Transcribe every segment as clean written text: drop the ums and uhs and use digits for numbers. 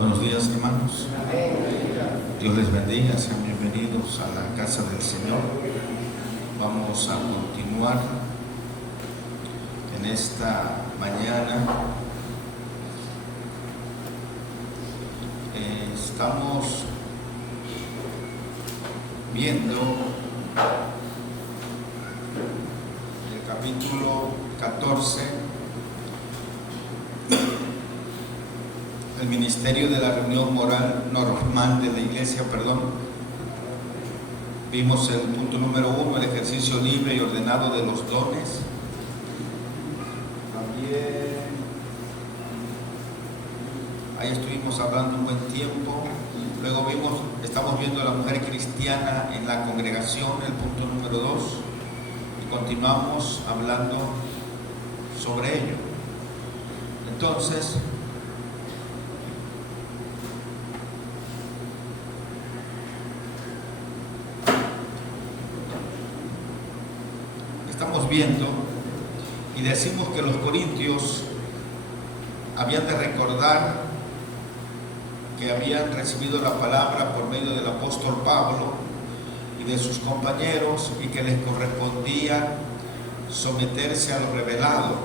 Buenos días, hermanos. Dios les bendiga, sean bienvenidos a la casa del Señor. Vamos a continuar en esta mañana. Estamos viendo el capítulo 14, el ministerio de la reunión moral normal de la iglesia, Vimos el punto número 1, el ejercicio libre y ordenado de los dones. También ahí estuvimos hablando un buen tiempo. Luego estamos viendo a la mujer cristiana en la congregación, el punto número 2, y continuamos hablando sobre ello. Entonces, estamos viendo y decimos que los corintios habían de recordar que habían recibido la palabra por medio del apóstol Pablo y de sus compañeros, y que les correspondía someterse a lo revelado,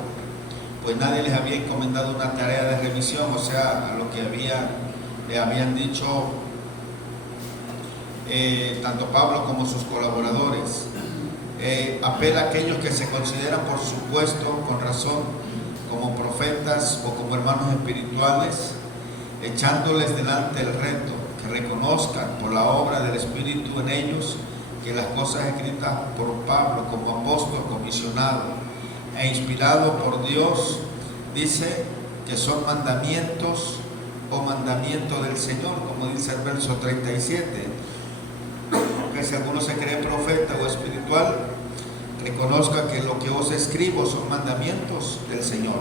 pues nadie les había encomendado una tarea de revisión, o sea, a lo que le habían dicho tanto Pablo como sus colaboradores. Apela a aquellos que se consideran, por supuesto, con razón, como profetas o como hermanos espirituales, echándoles delante el reto que reconozcan por la obra del Espíritu en ellos que las cosas escritas por Pablo como apóstol comisionado e inspirado por Dios, dice que son mandamientos o mandamiento del Señor, como dice el verso 37, que si alguno se cree profeta o espiritual, reconozca que lo que os escribo son mandamientos del Señor.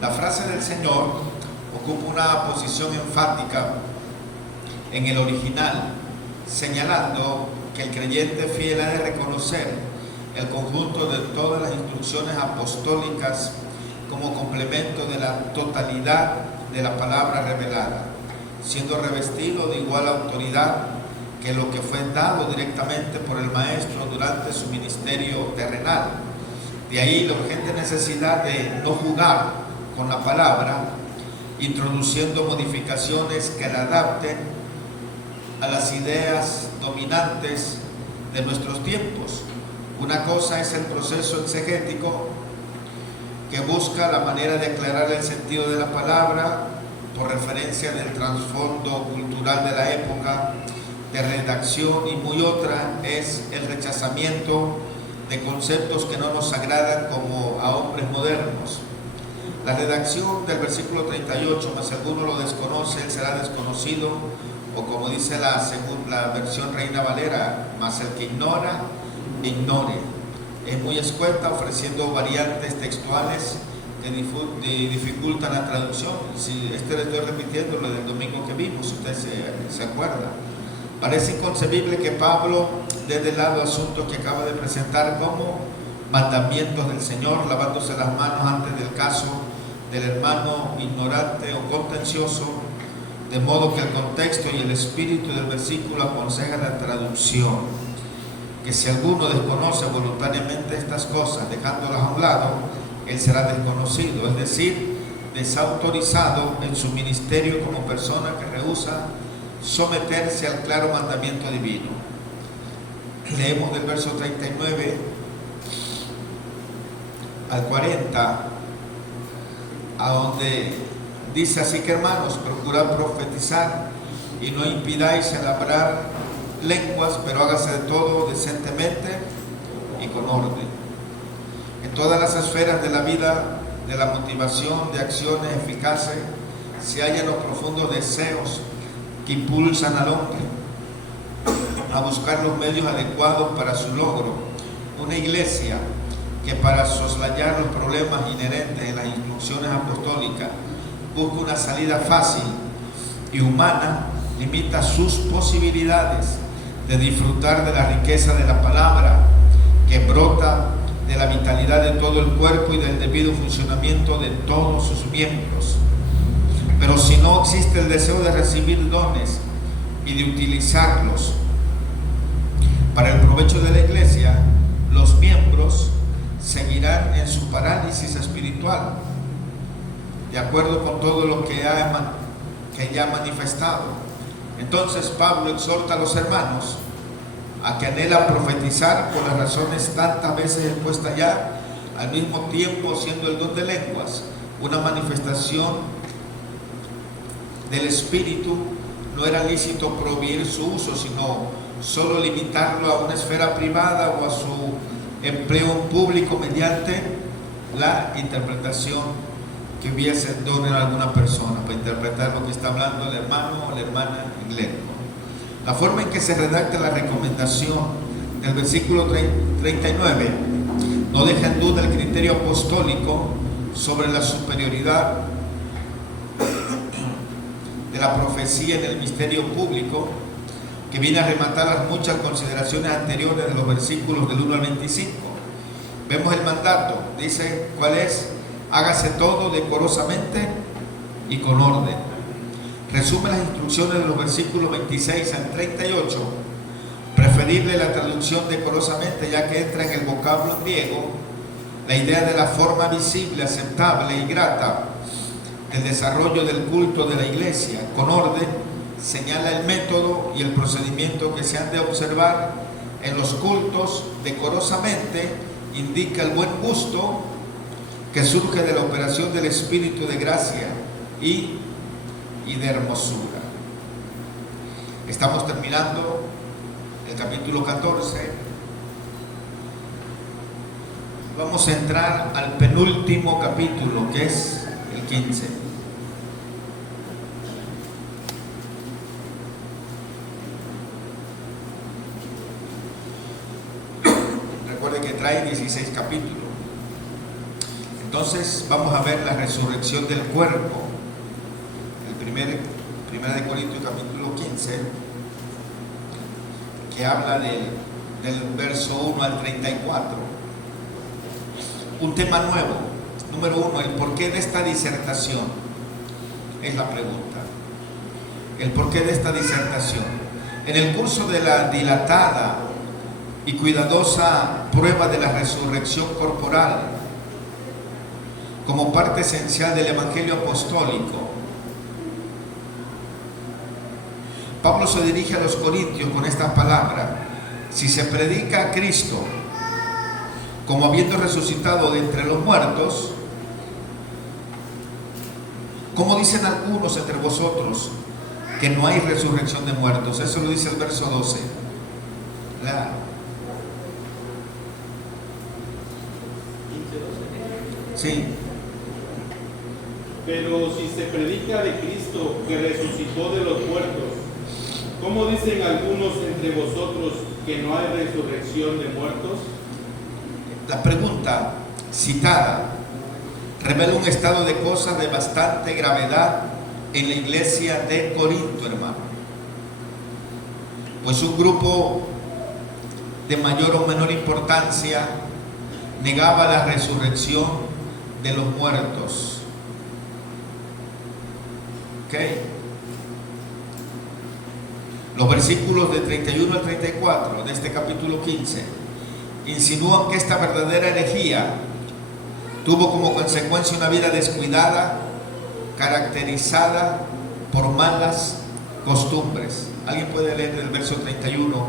La frase del Señor ocupa una posición enfática en el original, señalando que el creyente fiel ha de reconocer el conjunto de todas las instrucciones apostólicas como complemento de la totalidad de la palabra revelada, siendo revestido de igual autoridad que lo que fue dado directamente por el Maestro durante su ministerio terrenal. De ahí la urgente necesidad de no jugar con la palabra, introduciendo modificaciones que la adapten a las ideas dominantes de nuestros tiempos. Una cosa es el proceso exegético, que busca la manera de aclarar el sentido de la palabra por referencia del trasfondo cultural de la época de redacción, y muy otra es el rechazamiento de conceptos que no nos agradan como a hombres modernos. La redacción del versículo 38, mas si alguno lo desconoce, él será desconocido, o como dice la versión Reina Valera, mas el que ignora, ignore. Es muy escueta, ofreciendo variantes textuales que dificultan la traducción. Si le estoy repitiendo lo del domingo que vimos, si usted se acuerda. Parece inconcebible que Pablo dé de lado asuntos que acaba de presentar como mandamientos del Señor, lavándose las manos antes del caso del hermano ignorante o contencioso, de modo que el contexto y el espíritu del versículo aconsejan la traducción, que si alguno desconoce voluntariamente estas cosas, dejándolas a un lado, él será desconocido, es decir, desautorizado en su ministerio como persona que rehúsa someterse al claro mandamiento divino. Leemos del verso 39 al 40, a donde dice: así que, hermanos, procurad profetizar y no impidáis el hablar lenguas, pero hágase de todo decentemente y con orden. En todas las esferas de la vida, de la motivación de acciones eficaces, se hallan los profundos deseos que impulsan al hombre a buscar los medios adecuados para su logro. Una iglesia que, para soslayar los problemas inherentes en las instrucciones apostólicas, busca una salida fácil y humana, limita sus posibilidades de disfrutar de la riqueza de la palabra que brota de la vitalidad de todo el cuerpo y del debido funcionamiento de todos sus miembros. Pero si no existe el deseo de recibir dones y de utilizarlos para el provecho de la iglesia, los miembros seguirán en su parálisis espiritual, de acuerdo con todo lo que ya ha manifestado. Entonces Pablo exhorta a los hermanos a que anhelan profetizar por las razones tantas veces expuestas ya, al mismo tiempo siendo el don de lenguas una manifestación del Espíritu. No era lícito prohibir su uso, sino solo limitarlo a una esfera privada o a su empleo en público mediante la interpretación que hubiese don en alguna persona, para interpretar lo que está hablando el hermano o la hermana en lengua. La forma en que se redacta la recomendación del versículo 39 no deja en duda el criterio apostólico sobre la superioridad de la profecía en el misterio público, que viene a rematar las muchas consideraciones anteriores de los versículos del 1 al 25. Vemos el mandato, dice, ¿cuál es? Hágase todo decorosamente y con orden. Resume las instrucciones de los versículos 26 al 38, preferible la traducción decorosamente, ya que entra en el vocablo griego la idea de la forma visible, aceptable y grata del desarrollo del culto de la iglesia. Con orden señala el método y el procedimiento que se han de observar en los cultos. Decorosamente indica el buen gusto que surge de la operación del Espíritu de gracia y de hermosura. Estamos terminando el capítulo 14. Vamos a entrar al penúltimo capítulo, que es el 15. Recuerden que trae 16 capítulos. Entonces vamos a ver la resurrección del cuerpo. Primera de Corintios capítulo 15, que habla del verso 1 al 34. Un tema nuevo. Número 1, el porqué de esta disertación. Es la pregunta. El porqué de esta disertación. En el curso de la dilatada y cuidadosa prueba de la resurrección corporal, como parte esencial del Evangelio apostólico, Pablo se dirige a los corintios con estas palabras: si se predica a Cristo como habiendo resucitado de entre los muertos, ¿cómo dicen algunos entre vosotros que no hay resurrección de muertos? Eso lo dice el verso 12. Claro. Sí. Pero si se predica de Cristo que resucitó de los muertos, ¿cómo dicen algunos entre vosotros que no hay resurrección de muertos? La pregunta citada revela un estado de cosas de bastante gravedad en la iglesia de Corinto, hermano. Pues un grupo de mayor o menor importancia negaba la resurrección de los muertos. ¿Ok? Los versículos de 31 al 34 de este capítulo 15 insinúan que esta verdadera herejía tuvo como consecuencia una vida descuidada, caracterizada por malas costumbres. ¿Alguien puede leer del verso 31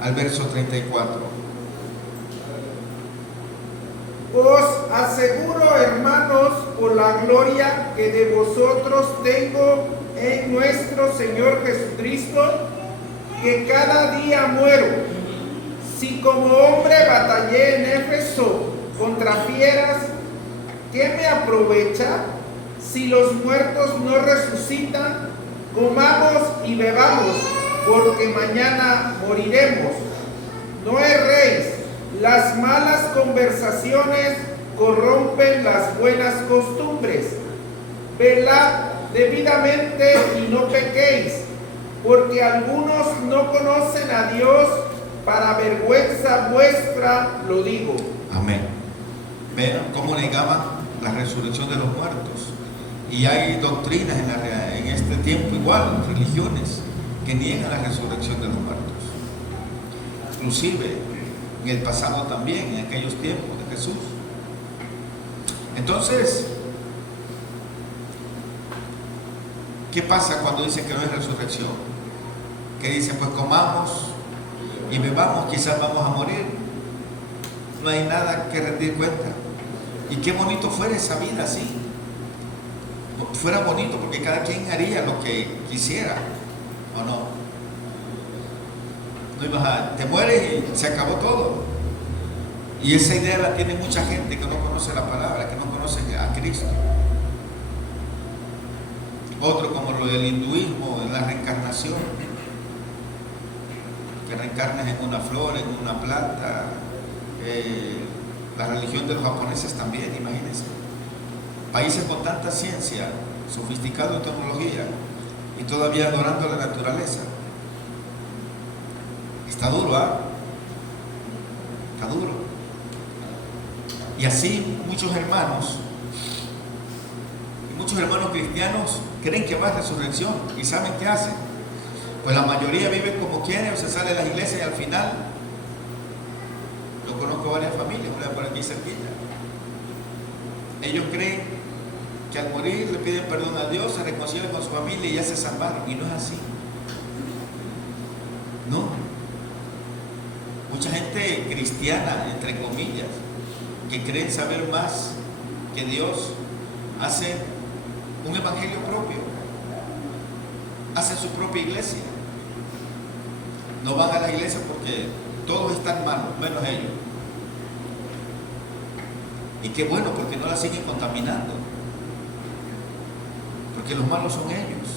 al verso 34? Os aseguro, hermanos, por la gloria que de vosotros tengo en nuestro Señor Jesucristo, que cada día muero. Si como hombre batallé en Éfeso contra fieras, ¿qué me aprovecha? Si los muertos no resucitan, comamos y bebamos, porque mañana moriremos. No erréis, las malas conversaciones corrompen las buenas costumbres. Velad debidamente y no pequéis, porque algunos no conocen a Dios. Para vergüenza vuestra lo digo. Amén. ¿Ven cómo negaban la resurrección de los muertos? Y hay doctrinas en este tiempo igual, religiones, que niegan la resurrección de los muertos. Inclusive en el pasado también, en aquellos tiempos de Jesús. Entonces, ¿qué pasa cuando dicen que no hay resurrección? Que dicen, pues comamos y bebamos, quizás vamos a morir. No hay nada que rendir cuenta. Y qué bonito fuera esa vida así. Fuera bonito porque cada quien haría lo que quisiera, ¿o no? No ibas a, te mueres y se acabó todo. Y esa idea la tiene mucha gente que no conoce la palabra, que no conoce a Cristo. Otro como lo del hinduismo, la reencarnación, que reencarnas en una flor, en una planta. La religión de los japoneses también, imagínense. Países con tanta ciencia, sofisticado en tecnología, y todavía adorando la naturaleza. Está duro, ¿ah? Está duro. Y así muchos hermanos cristianos creen que va a resurrección. ¿Y saben qué hacen? Pues la mayoría vive como quiere o se sale de las iglesias y al final, yo conozco varias familias, una por aquí cerquita. Ellos creen que al morir le piden perdón a Dios, se reconcilian con su familia y ya se salvaron. Y no es así. No. Mucha gente cristiana, entre comillas, que creen saber más que Dios, hacen un evangelio propio, hacen su propia iglesia. No van a la iglesia porque todos están malos, menos ellos. Y qué bueno, porque no la siguen contaminando. Porque los malos son ellos.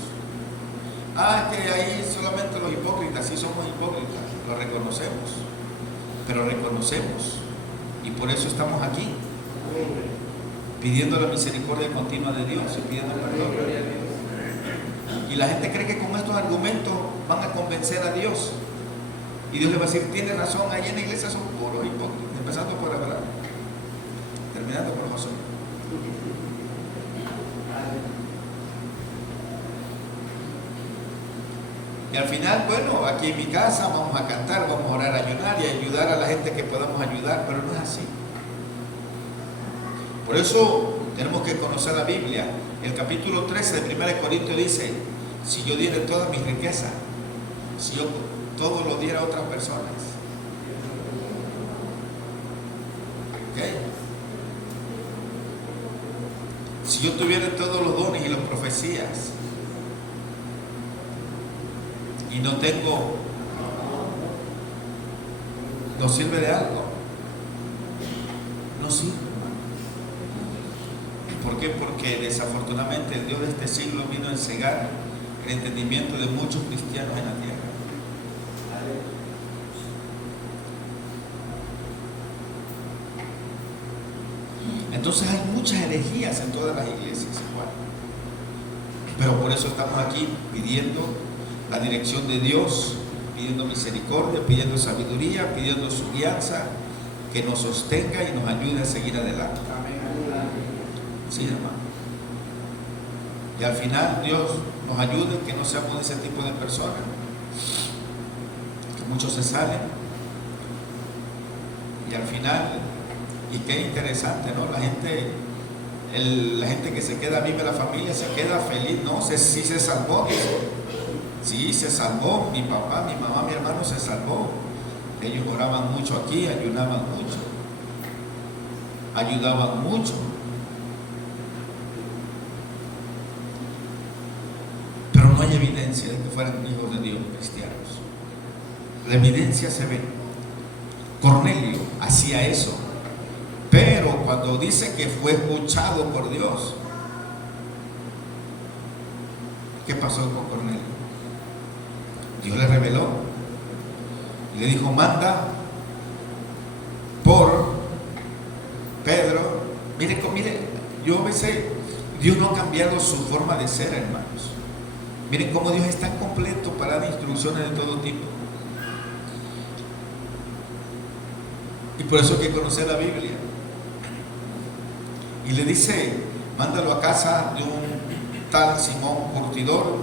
Que ahí solamente los hipócritas, sí somos hipócritas, lo reconocemos. Pero reconocemos. Y por eso estamos aquí. Pidiendo la misericordia continua de Dios y pidiendo perdón. Y la gente cree que con estos argumentos van a convencer a Dios. Y Dios le va a decir, tiene razón, ahí en la iglesia son puros hipócritas. Empezando por Abraham. Terminando por José. Y al final, bueno, aquí en mi casa vamos a cantar, vamos a orar, a ayunar y a ayudar a la gente que podamos ayudar, pero no es así. Por eso tenemos que conocer la Biblia. El capítulo 13 de 1 Corintios dice, si yo diera todas mis riquezas, si yo todo lo diera a otras personas. ¿Okay? Si yo tuviera todos los dones y las profecías y no tengo, ¿no sirve de algo? No sirve. ¿Por qué? Porque desafortunadamente el Dios de este siglo vino a cegar el entendimiento de muchos cristianos en la tierra. Entonces hay muchas herejías en todas las iglesias igual. Pero por eso estamos aquí pidiendo la dirección de Dios, pidiendo misericordia, pidiendo sabiduría, pidiendo su guianza, que nos sostenga y nos ayude a seguir adelante. Sí, hermano. Y al final Dios nos ayude, que no seamos de ese tipo de personas, que muchos se salen. Y al final, y qué interesante, ¿no? La gente que se queda viva, la familia se queda feliz, ¿no? Sí se salvó, sí se salvó, mi papá, mi mamá, mi hermano se salvó. Ellos oraban mucho aquí, ayunaban mucho, ayudaban mucho. Pero no hay evidencia de que fueran hijos de Dios cristianos. La evidencia se ve. Cornelio hacía eso. Pero cuando dice que fue escuchado por Dios, ¿qué pasó con Cornelio? Dios le reveló y le dijo, manda por Pedro. Mire, yo a veces, Dios no ha cambiado su forma de ser, hermanos. Miren cómo Dios es tan completo para dar instrucciones de todo tipo. Y por eso hay que conocer la Biblia. Y le dice, mándalo a casa de un tal Simón Curtidor,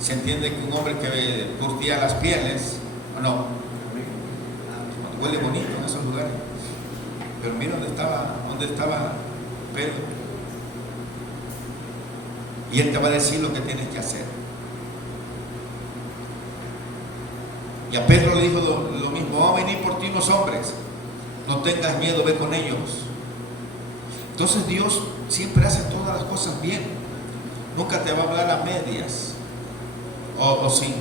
se entiende que un hombre que curtía las pieles, ¿o no? Huele bonito en esos lugares. Pero mira dónde estaba Pedro. Y él te va a decir lo que tienes que hacer. Y a Pedro le dijo lo mismo: van a venir por ti unos hombres, no tengas miedo, ve con ellos. Entonces Dios siempre hace todas las cosas bien, nunca te va a hablar a medias, o sí,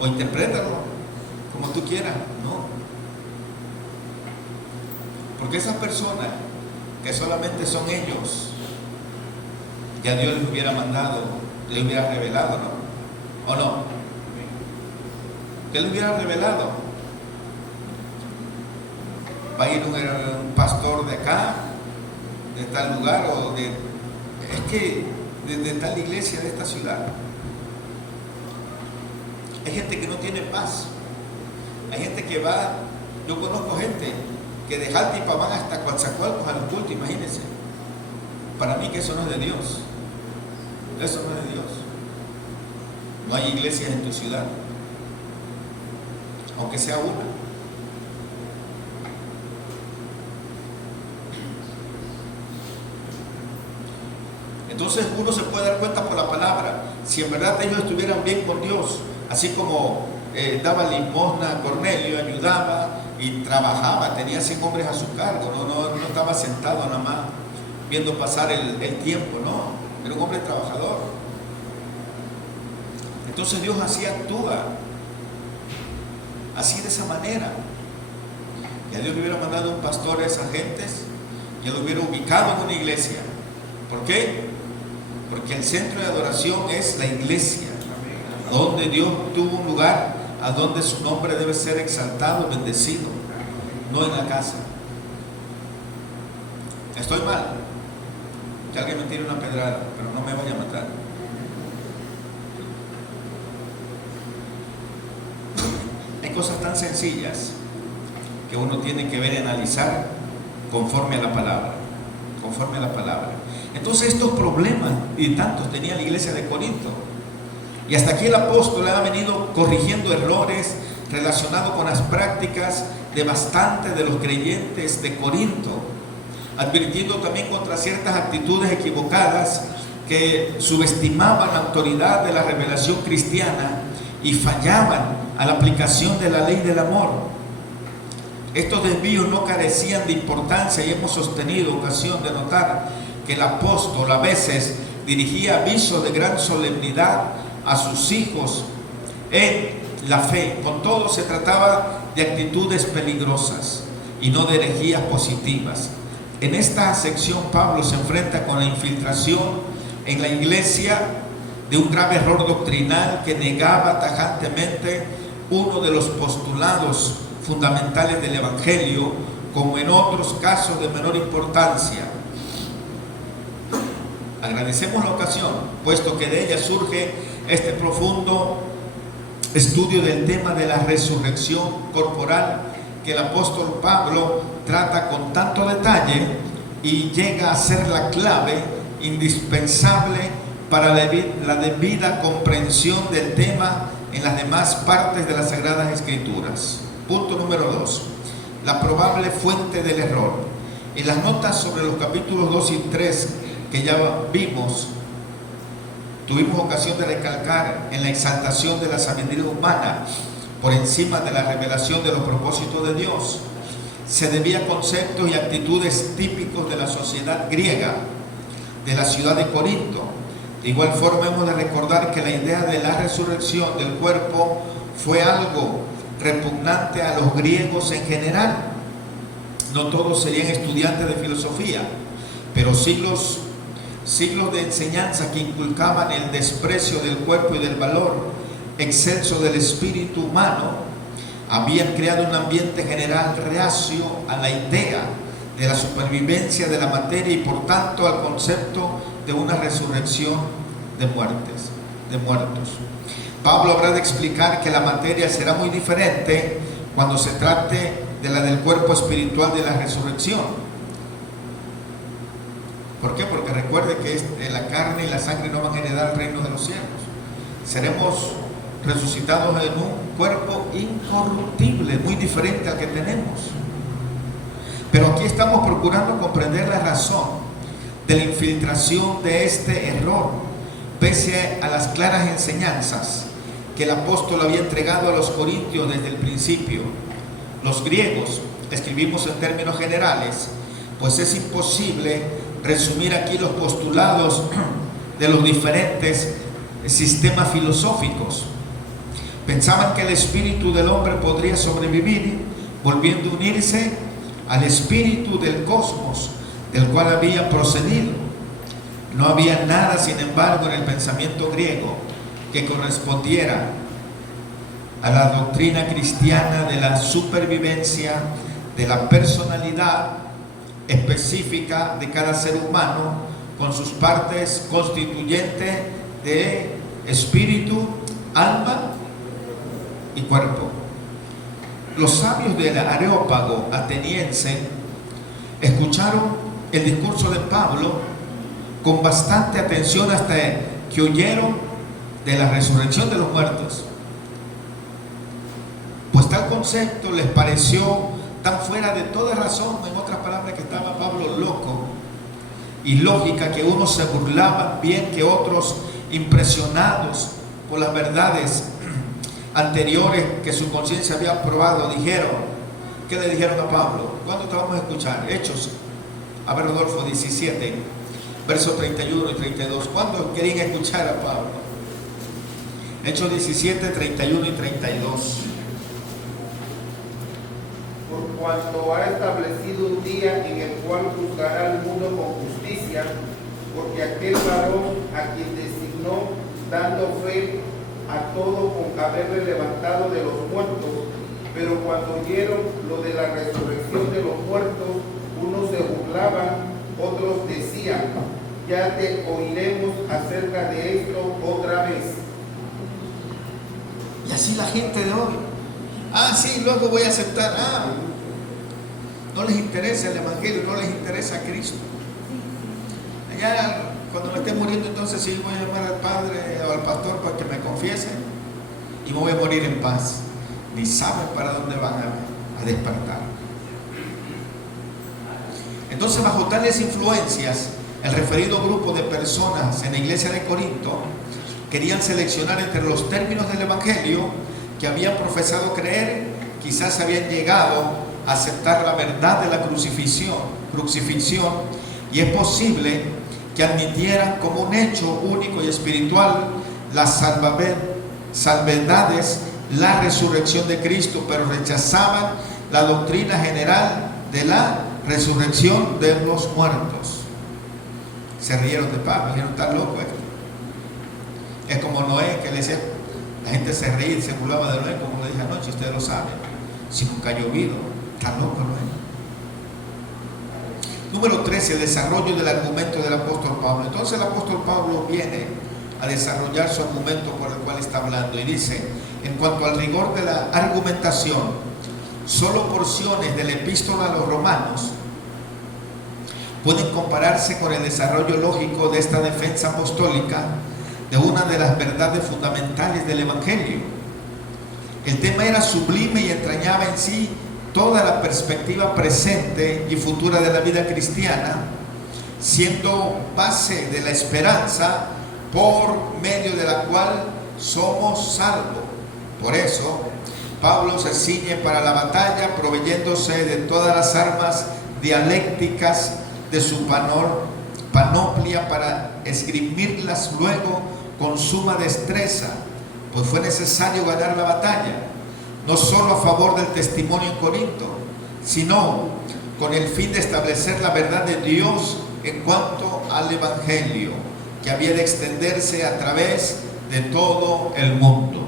o interprétalo como tú quieras, no. Porque esas personas que solamente son ellos, ya Dios les hubiera mandado, les hubiera revelado, ¿no? ¿O no? ¿Qué les hubiera revelado? Va a ir un pastor de acá, de tal lugar, o de tal iglesia de esta ciudad. Hay gente que no tiene paz. Hay gente que va, yo conozco gente que de Jaltipa van hasta Coatzacoalcos a los cultos, imagínense. Para mí que eso no es de Dios. Eso no es de Dios. No hay iglesias en tu ciudad, aunque sea una. Entonces uno se puede dar cuenta por la palabra si en verdad ellos estuvieran bien con Dios, así como daba limosna a Cornelio, ayudaba y trabajaba, tenía 100 hombres a su cargo, no estaba sentado nada más viendo pasar el tiempo, no, era un hombre trabajador. Entonces Dios así actúa, así de esa manera. Y a Dios le hubiera mandado un pastor a esas gentes y lo hubiera ubicado en una iglesia. ¿Por qué? Porque el centro de adoración es la iglesia, donde Dios tuvo un lugar a donde su nombre debe ser exaltado, bendecido, no en la casa. Estoy mal, que alguien me tire una pedrada, pero no me vaya a matar. Hay cosas tan sencillas que uno tiene que ver y analizar conforme a la palabra, conforme a la palabra. Entonces estos problemas y tantos tenía la iglesia de Corinto, y hasta aquí el apóstol ha venido corrigiendo errores relacionados con las prácticas de bastantes de los creyentes de Corinto, advirtiendo también contra ciertas actitudes equivocadas que subestimaban la autoridad de la revelación cristiana y fallaban a la aplicación de la ley del amor. Estos desvíos no carecían de importancia, y hemos sostenido ocasión de notar que el apóstol a veces dirigía avisos de gran solemnidad a sus hijos en la fe. Con todo, se trataba de actitudes peligrosas y no de herejías positivas. En esta sección Pablo se enfrenta con la infiltración en la iglesia de un grave error doctrinal que negaba tajantemente uno de los postulados fundamentales del Evangelio, como en otros casos de menor importancia. Agradecemos la ocasión, puesto que de ella surge este profundo estudio del tema de la resurrección corporal, que el apóstol Pablo trata con tanto detalle y llega a ser la clave indispensable para la debida comprensión del tema en las demás partes de las Sagradas Escrituras. Punto número 2. La probable fuente del error. En las notas sobre los capítulos 2 y 3 que ya vimos, tuvimos ocasión de recalcar en la exaltación de la sabiduría humana por encima de la revelación de los propósitos de Dios. Se debía a conceptos y actitudes típicos de la sociedad griega, de la ciudad de Corinto. De igual forma, hemos de recordar que la idea de la resurrección del cuerpo fue algo repugnante a los griegos en general. No todos serían estudiantes de filosofía, pero siglos de enseñanza que inculcaban el desprecio del cuerpo y del valor excelso del espíritu humano habían creado un ambiente general reacio a la idea de la supervivencia de la materia y por tanto al concepto de una resurrección de muertos. Pablo habrá de explicar que la materia será muy diferente cuando se trate de la del cuerpo espiritual de la resurrección. ¿Por qué? Porque recuerde que la carne y la sangre no van a heredar el reino de los cielos. Seremos resucitados en un cuerpo incorruptible, muy diferente al que tenemos. Pero aquí estamos procurando comprender la razón de la infiltración de este error, pese a las claras enseñanzas que el apóstol había entregado a los corintios desde el principio. Los griegos escribimos en términos generales, pues es imposible resumir aquí los postulados de los diferentes sistemas filosóficos. Pensaban que el espíritu del hombre podría sobrevivir volviendo a unirse al espíritu del cosmos del cual había procedido. No había nada, sin embargo, en el pensamiento griego que correspondiera a la doctrina cristiana de la supervivencia de la personalidad específica de cada ser humano, con sus partes constituyentes de espíritu, alma y cuerpo. Los sabios del Areópago ateniense escucharon el discurso de Pablo con bastante atención hasta que oyeron de la resurrección de los muertos, pues tal concepto les pareció tan fuera de toda razón, en otras palabras, que estaba Pablo loco, y lógica, que unos se burlaban bien que otros, impresionados por las verdades anteriores que su conciencia había probado, dijeron, ¿qué le dijeron a Pablo? ¿Cuándo te vamos a escuchar? Hechos, a ver, Rodolfo, 17, versos 31 y 32. ¿Cuándo querían escuchar a Pablo? Hechos 17, 31 y 32. Por cuanto ha establecido un día en el cual juzgará al mundo con justicia, porque aquel varón a quien designó, dando fe a todo con haberle levantado de los muertos. Pero cuando oyeron lo de la resurrección de los muertos, unos se burlaban, otros decían, ya te oiremos acerca de esto otra vez. Y así la gente de hoy, sí, luego voy a aceptar, no les interesa el evangelio, no les interesa a Cristo. Allá cuando me esté muriendo, entonces sí voy a llamar al padre o al pastor para que me confiese y me voy a morir en paz. Ni saben para dónde van a despertar. Entonces, bajo tales influencias, el referido grupo de personas en la iglesia de Corinto querían seleccionar entre los términos del evangelio que habían profesado creer. Quizás habían llegado a aceptar la verdad de la crucifixión, y es posible que admitieran como un hecho único y espiritual las salvedades, la resurrección de Cristo, pero rechazaban la doctrina general de la resurrección de los muertos. Se rieron de Pablo, dijeron, está loco esto. Es como Noé, que le decía, la gente se ríe y se burlaba de Noé, como le dije anoche, ustedes lo saben, si nunca ha llovido, está loco Noé. Número 13, el desarrollo del argumento del apóstol Pablo. Entonces el apóstol Pablo viene a desarrollar su argumento por el cual está hablando y dice, en cuanto al rigor de la argumentación, solo porciones de la epístola a los romanos pueden compararse con el desarrollo lógico de esta defensa apostólica de una de las verdades fundamentales del evangelio. El tema era sublime y entrañaba en sí toda la perspectiva presente y futura de la vida cristiana, siendo base de la esperanza por medio de la cual somos salvos. Por eso, Pablo se ciñe para la batalla, proveyéndose de todas las armas dialécticas de su panoplia para esgrimirlas luego con suma destreza, pues fue necesario ganar la batalla, no solo a favor del testimonio en Corinto, sino con el fin de establecer la verdad de Dios en cuanto al evangelio, que había de extenderse a través de todo el mundo.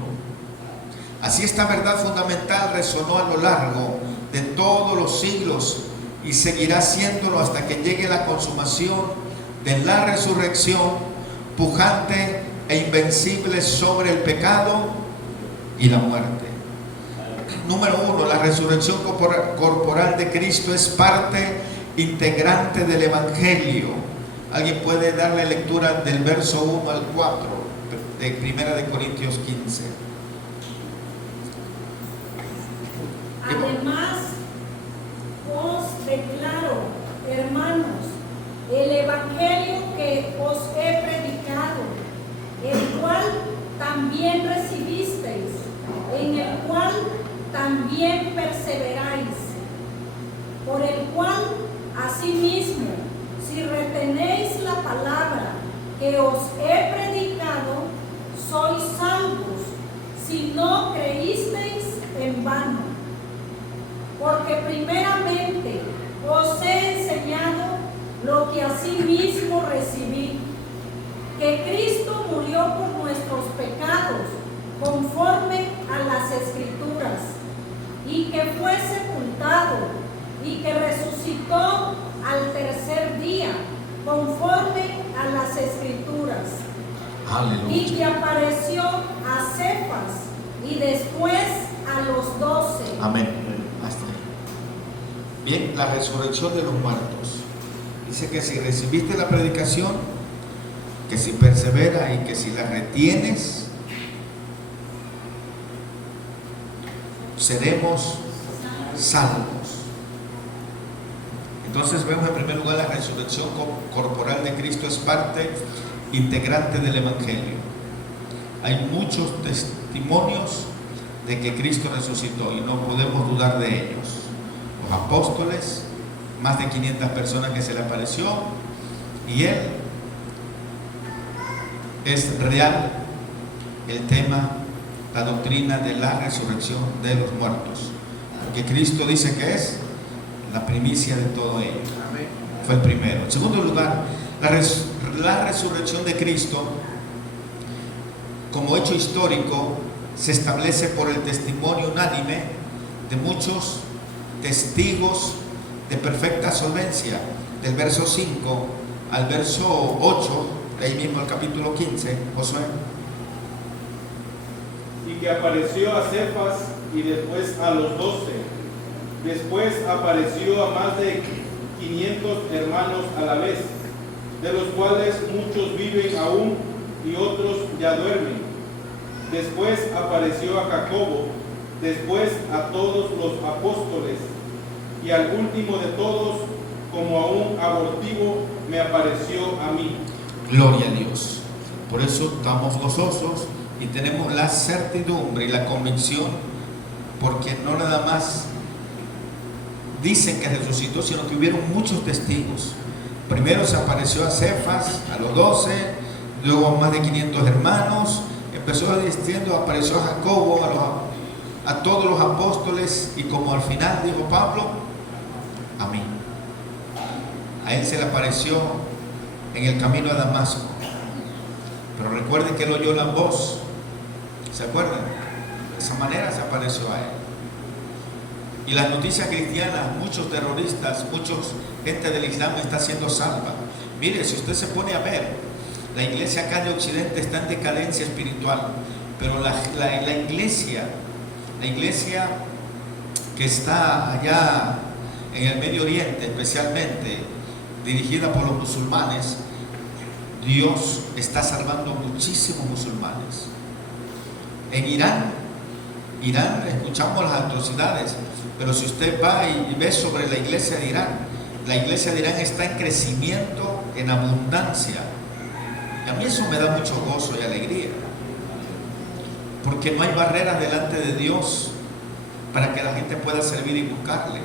Así esta verdad fundamental resonó a lo largo de todos los siglos y seguirá siéndolo hasta que llegue la consumación de la resurrección pujante e invencible sobre el pecado y la muerte. Número 1, la resurrección corporal de Cristo es parte integrante del evangelio. ¿Alguien puede darle lectura del verso 1 al 4 de 1 de Corintios 15? Además, os declaro, hermanos, el evangelio que os he predicado, el cual también recibisteis, en el cual también perseveráis, por el cual asimismo, si retenéis la palabra que os he predicado, sois salvos, si no creísteis en vano. Porque primeramente os he enseñado lo que asimismo recibí, que Cristo murió por nuestros pecados, conforme a las Escrituras, y que fue sepultado, y que resucitó al tercer día, conforme a las Escrituras. Aleluya. Y que apareció a Cefas, y después a los 12. Amén. Hasta ahí. Bien, la resurrección de los muertos. Dice que si recibiste la predicación, que si perseveras y que si la retienes, seremos salvos. Entonces vemos en primer lugar la resurrección corporal de Cristo es parte integrante del Evangelio. Hay muchos testimonios de que Cristo resucitó y no podemos dudar de ellos. Los apóstoles, más de 500 personas que se le apareció, y Él es real el tema, la doctrina de la resurrección de los muertos, porque Cristo dice que es la primicia de todo ello. Fue el primero. En segundo lugar, la resurrección de Cristo como hecho histórico se establece por el testimonio unánime de muchos testigos de perfecta solvencia, del verso 5 al verso 8, de ahí mismo el capítulo 15, Josué. Y que apareció a Cefas y después a los 12. Después apareció a más de 500 hermanos a la vez, de los cuales muchos viven aún y otros ya duermen. Después apareció a Jacobo, después a todos los apóstoles, y al último de todos, como a un abortivo, me apareció a mí. Gloria a Dios. Por eso estamos gozosos y tenemos la certidumbre y la convicción, porque no nada más dicen que resucitó, sino que hubieron muchos testigos. Primero se apareció a Cefas, a los 12, luego a más de 500 hermanos, empezó diciendo, apareció a Jacobo, a todos los apóstoles, y como al final dijo Pablo, a mí. A él se le apareció en el camino a Damasco. Pero recuerden que él oyó la voz, ¿se acuerdan? De esa manera se apareció a él. Y las noticias cristianas, muchos terroristas, muchos gente del Islam está siendo salva. Mire, si usted se pone a ver, la iglesia acá de Occidente está en decadencia espiritual, pero la iglesia que está allá en el Medio Oriente, especialmente dirigida por los musulmanes, Dios está salvando muchísimos musulmanes. En Irán escuchamos las atrocidades, pero si usted va y ve sobre la iglesia de Irán está en crecimiento, en abundancia. Y a mí eso me da mucho gozo y alegría, porque no hay barreras delante de Dios para que la gente pueda servir y buscarle.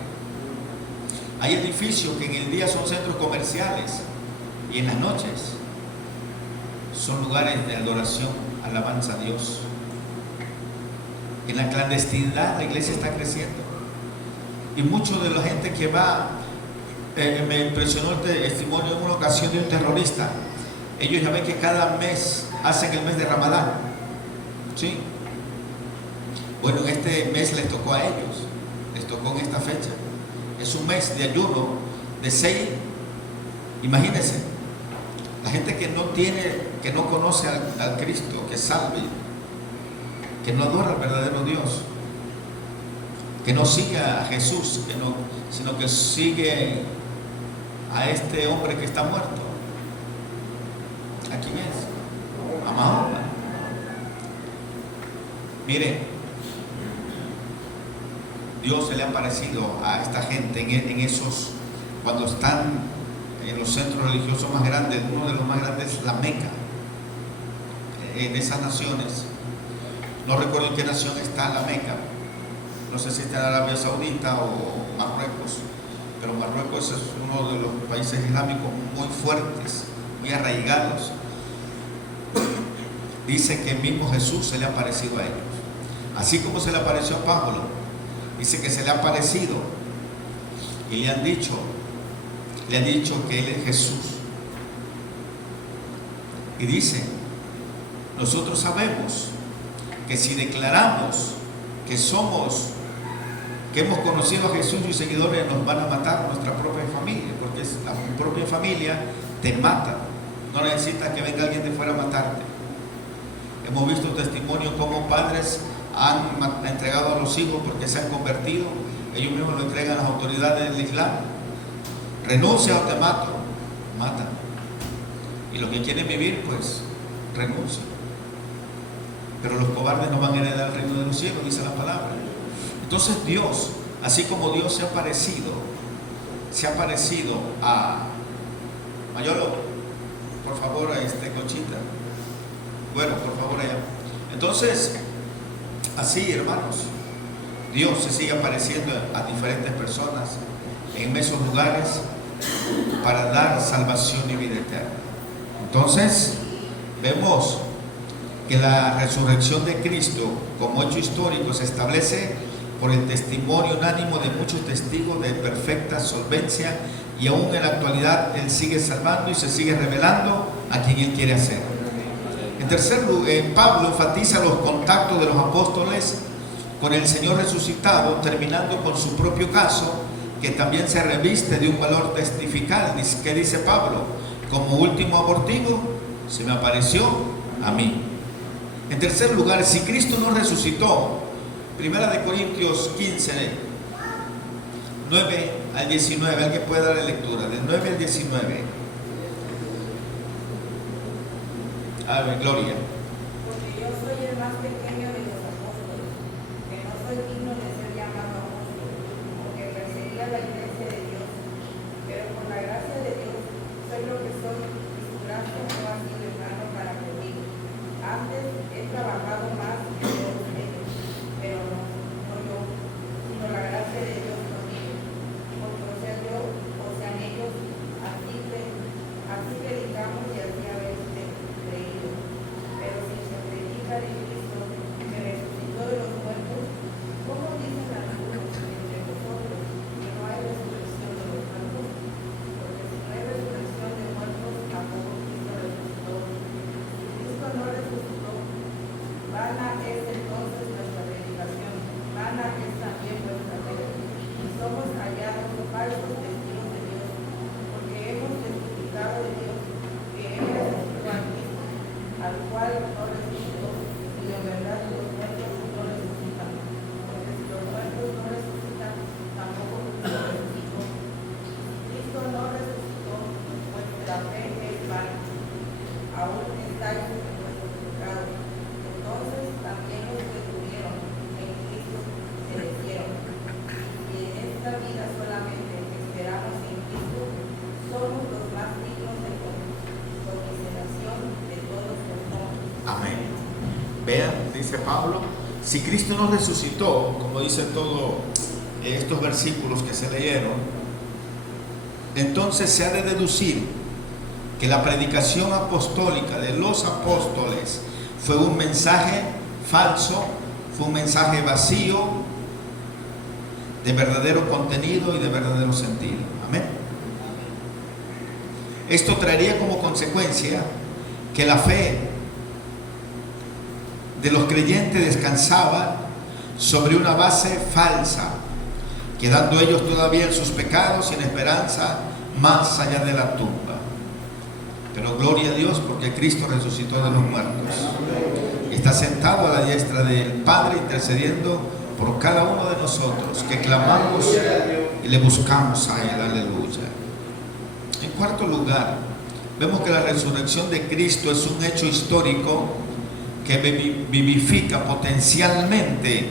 Hay edificios que en el día son centros comerciales y en las noches son lugares de adoración, alabanza a Dios. En la clandestinidad la iglesia está creciendo. Y mucho de la gente que va, me impresionó el testimonio en una ocasión de un terrorista. Ellos ya ven que cada mes hacen el mes de Ramadán, ¿sí? Bueno, este mes les tocó a ellos, les tocó en esta fecha. Es un mes de ayuno de 6, imagínense, la gente que no conoce al Cristo, que salve, que no adora al verdadero Dios, que no sigue a Jesús, sino que sigue a este hombre que está muerto. ¿A quién es? A Mahoma. Mire, Dios se le ha aparecido a esta gente en esos, cuando están en los centros religiosos más grandes. Uno de los más grandes es la Meca. En esas naciones, no recuerdo en qué nación está la Meca, no sé si está en Arabia Saudita o Marruecos, pero Marruecos es uno de los países islámicos muy fuertes, muy arraigados. Dice que mismo Jesús se le ha aparecido a ellos, así como se le apareció a Pablo. Dice que se le ha aparecido y le han dicho que Él es Jesús. Y dice: nosotros sabemos que si declaramos que hemos conocido a Jesús y seguidores, nos van a matar nuestra propia familia, porque la propia familia te mata. No necesitas que venga alguien de fuera a matarte. Hemos visto testimonios como padres han entregado a los hijos porque se han convertido, ellos mismos lo entregan a las autoridades del Islam. Renuncia o te mato, mata. Y los que quieren vivir, pues renuncian. Pero los cobardes no van a heredar el reino de los cielos, dice la palabra. Entonces Dios, así como Dios se ha parecido a Mayolo, por favor, a Conchita. Bueno, por favor, allá. Entonces, así, hermanos, Dios se sigue apareciendo a diferentes personas en esos lugares para dar salvación y vida eterna. Entonces, vemos que la resurrección de Cristo como hecho histórico se establece por el testimonio unánime de muchos testigos de perfecta solvencia, y aún en la actualidad Él sigue salvando y se sigue revelando a quien Él quiere hacer. En tercer lugar, Pablo enfatiza los contactos de los apóstoles con el Señor resucitado, terminando con su propio caso, que también se reviste de un valor testifical. ¿Qué dice Pablo? Como último abortivo, se me apareció a mí. En tercer lugar, si Cristo no resucitó, 1 Corintios 15, 9 al 19, alguien puede dar la lectura, del 9 al 19. A ver, Gloria. Porque yo soy el más pequeño de los apóstoles, que no soy digno de ser llamado apóstol, porque perseguía la iglesia de Dios. Pero por la gracia de Dios soy lo que soy, y su gracia no ha sido en vano para conmigo. Antes he trabajado más que todos ellos, pero no yo, sino la gracia de Dios conmigo. Porque o sea yo, o sean ellos, así predicamos y así habéis creído. Pero si se predica de Cristo, que resucitó de los muertos, ¿cómo dicen algunos entre vosotros que no hay resurrección de los muertos? Porque si no hay resurrección de muertos, tampoco Cristo resucitó. Si Cristo no resucitó, vana es entonces nuestra predicación, vana es también nuestra fe. Y somos hallados falsos testigos de Dios, porque hemos testificado de Dios que Él resucitó a Cristo, al cual no resucitó, y de verdad los muertos no resucitan, porque si los muertos no resucitan, tampoco Cristo resucitó. Cristo no resucitó, vuestra fe es vana, aún estáis en vuestros pecados. Entonces también los que tuvieron en Cristo perecieron. Y en esta vida solamente esperamos en Cristo, somos los más dignos de conmiseración de todos los hombres. Amén. Vean, dice Pablo, si Cristo no resucitó, como dicen todos estos versículos que se leyeron, entonces se ha de deducir que la predicación apostólica de los apóstoles fue un mensaje falso, fue un mensaje vacío de verdadero contenido y de verdadero sentido. Amén. Esto traería como consecuencia que la fe de los creyentes descansaba sobre una base falsa, quedando ellos todavía en sus pecados sin esperanza más allá de la tumba. Pero gloria a Dios, porque Cristo resucitó de los muertos y está sentado a la diestra del Padre, intercediendo por cada uno de nosotros que clamamos y le buscamos a Él. Aleluya. En cuarto lugar, vemos que la resurrección de Cristo es un hecho histórico que vivifica potencialmente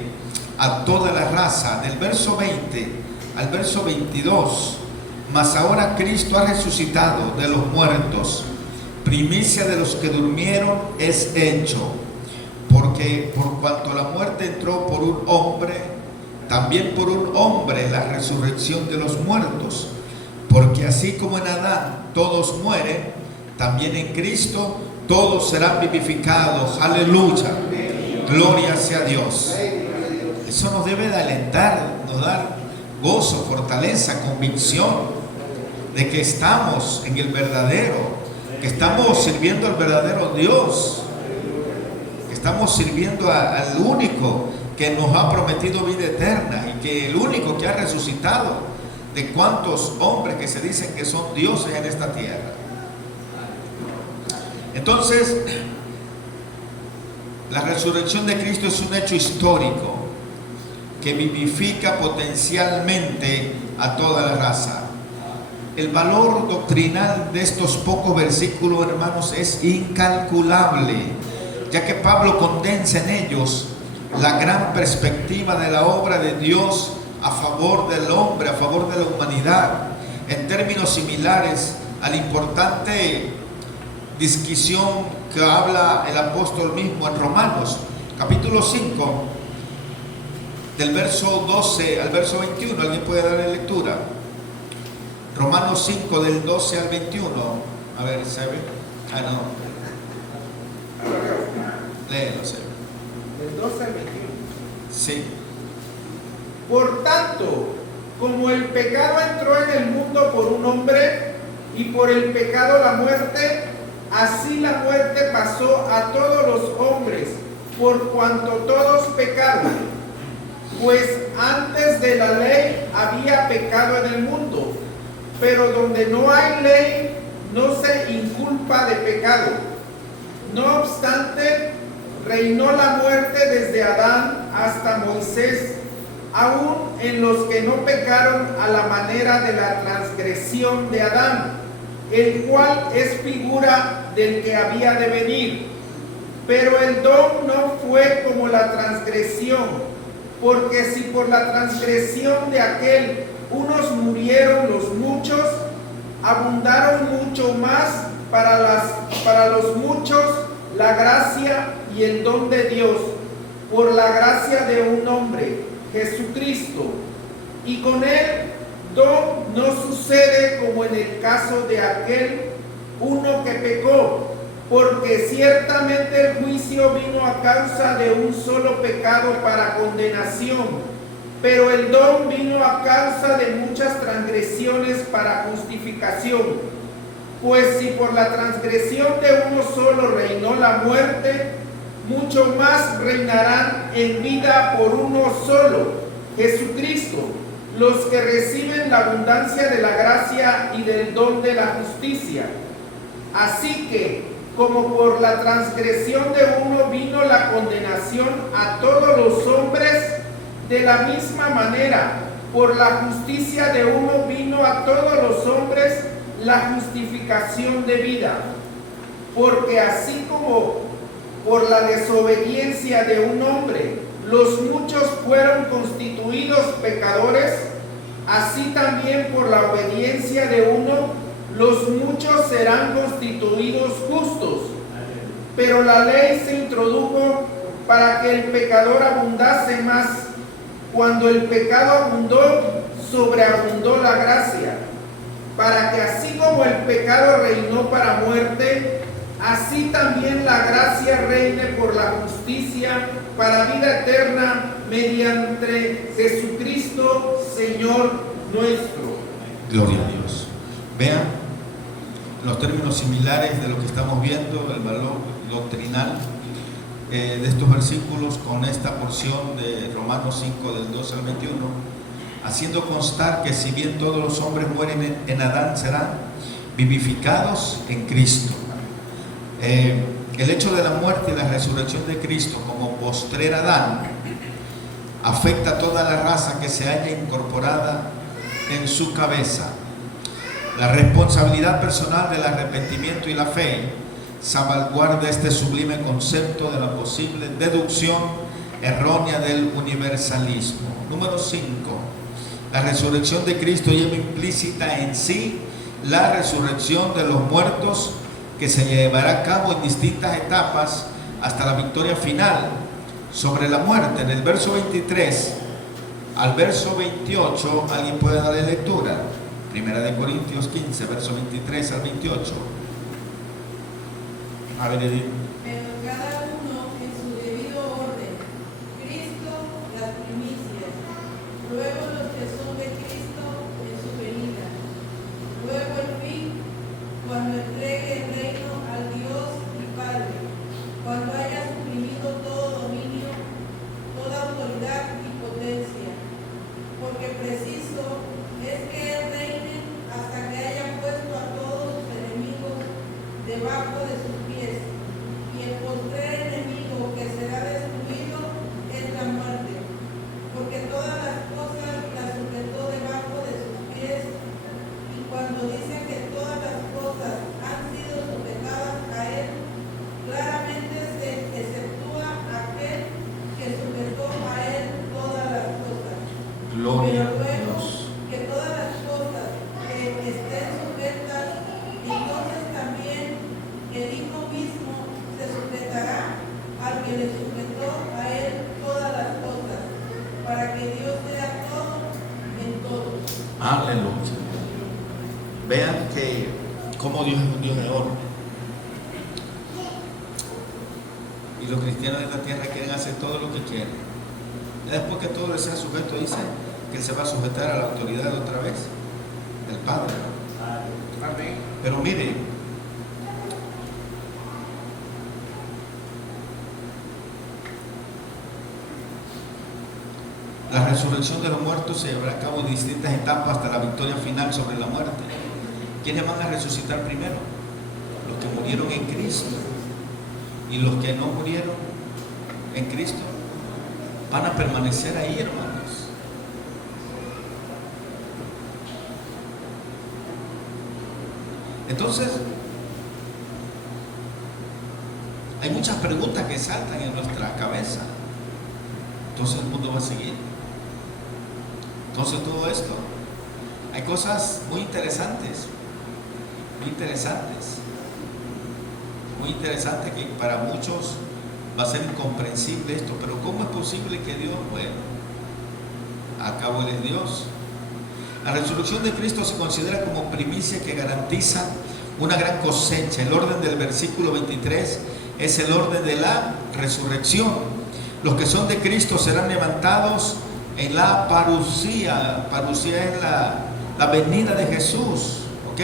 a toda la raza. Del verso 20 al verso 22, mas ahora Cristo ha resucitado de los muertos, primicia de los que durmieron es hecho, porque por cuanto la muerte entró por un hombre, también por un hombre la resurrección de los muertos, porque así como en Adán todos mueren, también en Cristo todos serán vivificados. Aleluya, gloria sea Dios. Eso nos debe de alentar, nos dar gozo, fortaleza, convicción de que estamos en el verdadero, que estamos sirviendo al verdadero Dios, que estamos sirviendo al único que nos ha prometido vida eterna y que el único que ha resucitado de cuantos hombres que se dicen que son dioses en esta tierra. Entonces, la resurrección de Cristo es un hecho histórico que vivifica potencialmente a toda la raza. El valor doctrinal de estos pocos versículos, hermanos, es incalculable, ya que Pablo condensa en ellos la gran perspectiva de la obra de Dios a favor del hombre, a favor de la humanidad, en términos similares a la importante disquisición que habla el apóstol mismo en Romanos, capítulo 5, del verso 12 al verso 21. ¿Alguien puede darle lectura? Romanos 5, del 12 al 21. A ver, ¿se ve? Ah, no. Léelo, ¿se ve? Del 12 al 21. Sí. Por tanto, como el pecado entró en el mundo por un hombre, y por el pecado la muerte, así la muerte pasó a todos los hombres, por cuanto todos pecaron. Pues antes de la ley había pecado en el mundo, pero donde no hay ley, no se inculpa de pecado. No obstante, reinó la muerte desde Adán hasta Moisés, aún en los que no pecaron a la manera de la transgresión de Adán, el cual es figura del que había de venir. Pero el don no fue como la transgresión, porque si por la transgresión de aquel unos murieron los muchos, abundaron mucho más para los muchos la gracia y el don de Dios, por la gracia de un hombre, Jesucristo. Y con él don no sucede como en el caso de aquel uno que pecó, porque ciertamente el juicio vino a causa de un solo pecado para condenación, pero el don vino a causa de muchas transgresiones para justificación. Pues si por la transgresión de uno solo reinó la muerte, mucho más reinarán en vida por uno solo, Jesucristo, los que reciben la abundancia de la gracia y del don de la justicia. Así que, como por la transgresión de uno vino la condenación a todos los hombres, de la misma manera, por la justicia de uno vino a todos los hombres la justificación de vida. Porque así como por la desobediencia de un hombre los muchos fueron constituidos pecadores, así también por la obediencia de uno los muchos serán constituidos justos. Pero la ley se introdujo para que el pecador abundase más. Cuando el pecado abundó, sobreabundó la gracia, para que así como el pecado reinó para muerte, así también la gracia reine por la justicia para vida eterna mediante Jesucristo, Señor nuestro. Gloria a Dios. Vean los términos similares de lo que estamos viendo, el valor doctrinal de estos versículos con esta porción de Romanos 5 del 2 al 21, haciendo constar que si bien todos los hombres mueren en Adán, serán vivificados en Cristo. El hecho de la muerte y la resurrección de Cristo como postrer Adán afecta a toda la raza que se halla incorporada en su cabeza. La responsabilidad personal del arrepentimiento y la fe salvaguarda este sublime concepto de la posible deducción errónea del universalismo. Número 5. La resurrección de Cristo lleva implícita en sí la resurrección de los muertos, que se llevará a cabo en distintas etapas hasta la victoria final sobre la muerte. En el verso 23 al verso 28, ¿alguien puede darle lectura? Primera de Corintios 15, verso 23 al 28. A ver, Edith. Pero cada uno en su debido orden: Cristo las primicias, luego los que son de Cristo en su venida, luego el fin, cuando entregue el reino al Dios y Padre, cuando haya suprimido todo dominio, toda autoridad y potencia, porque preciso es que Él reine hasta que haya puesto a todos sus enemigos debajo de sus pies, y el postrer enemigo que será destruido es la muerte, porque todas las cosas las sujetó debajo de sus pies. Y cuando dice que todas las cosas han sido sujetadas a Él, claramente se exceptúa aquel que sujetó a Él todas las cosas. Gloria Pero a luego Dios. que todas las cosas que estén sujetas, entonces también el Hijo mismo se sujetará al que le sujetó a Él todas las cosas, para que Dios sea todo en todos. Aleluya. Vean que como Dios es un Dios de orden. Y los cristianos de esta tierra quieren hacer todo lo que quieren. Y después que todo les sea sujeto, dice que Él se va a sujetar a la autoridad otra vez del Padre. Amén. Pero mire, la resurrección de los muertos se llevará a cabo en distintas etapas hasta la victoria final sobre la muerte. ¿Quiénes van a resucitar primero? Los que murieron en Cristo. Y los que no murieron en Cristo van a permanecer ahí, hermanos. Entonces, hay muchas preguntas que saltan en nuestra cabeza. Entonces el mundo va a seguir. Entonces todo esto, hay cosas muy interesantes que para muchos va a ser incomprensible esto, pero ¿cómo es posible que Dios, bueno, al cabo Él es Dios? La resurrección de Cristo se considera como primicia que garantiza una gran cosecha. El orden del versículo 23 es el orden de la resurrección. Los que son de Cristo serán levantados en la parusía. Parusía es la venida de Jesús, ¿ok?